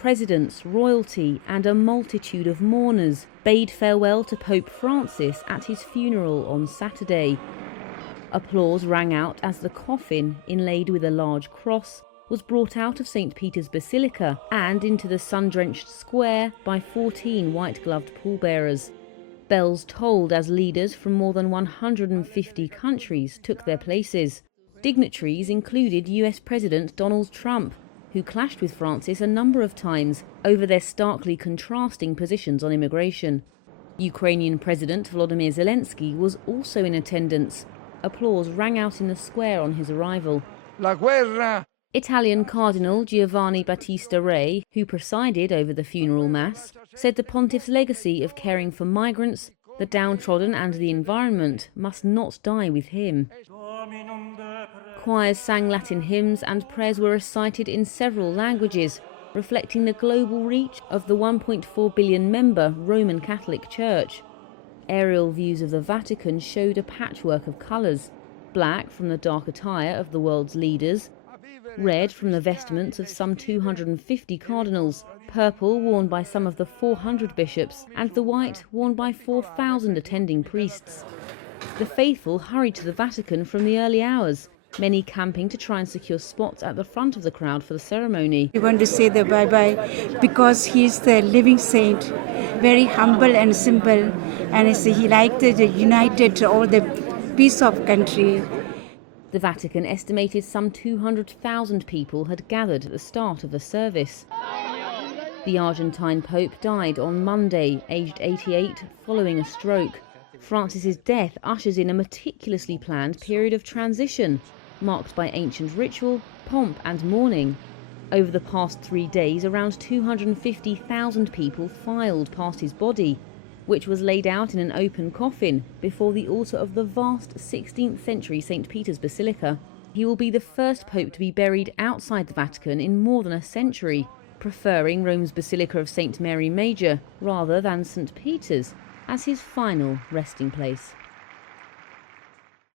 presidents, royalty and a multitude of mourners bade farewell to Pope Francis at his funeral on Saturday. Applause rang out as the coffin, inlaid with a large cross, was brought out of St. Peter's Basilica and into the sun-drenched square by 14 white-gloved pallbearers. Bells tolled as leaders from more than 150 countries took their places. Dignitaries included US President Donald Trump, who clashed with Francis a number of times over their starkly contrasting positions on immigration. Ukrainian President Volodymyr Zelensky was also in attendance. Applause rang out in the square on his arrival. La guerra! Italian Cardinal Giovanni Battista Re, who presided over the funeral mass, said the pontiff's legacy of caring for migrants, the downtrodden and the environment must not die with him. Choirs sang Latin hymns and prayers were recited in several languages, reflecting the global reach of the 1.4 billion member Roman Catholic Church. Aerial views of the Vatican showed a patchwork of colours: black from the dark attire of the world's leaders, red from the vestments of some 250 cardinals, purple worn by some of the 400 bishops, and the white worn by 4,000 attending priests. The faithful hurried to the Vatican from the early hours, many camping to try and secure spots at the front of the crowd for the ceremony. We want to say the bye-bye because he's the living saint, very humble and simple, and he liked the united all the peace of country. The Vatican estimated some 200,000 people had gathered at the start of the service. The Argentine Pope died on Monday, aged 88, following a stroke. Francis's death ushers in a meticulously planned period of transition, marked by ancient ritual, pomp and mourning. Over the past 3 days, around 250,000 people filed past his body, which was laid out in an open coffin before the altar of the vast 16th century St. Peter's Basilica. He will be the first pope to be buried outside the Vatican in more than a century, preferring Rome's Basilica of St. Mary Major rather than St. Peter's as his final resting place.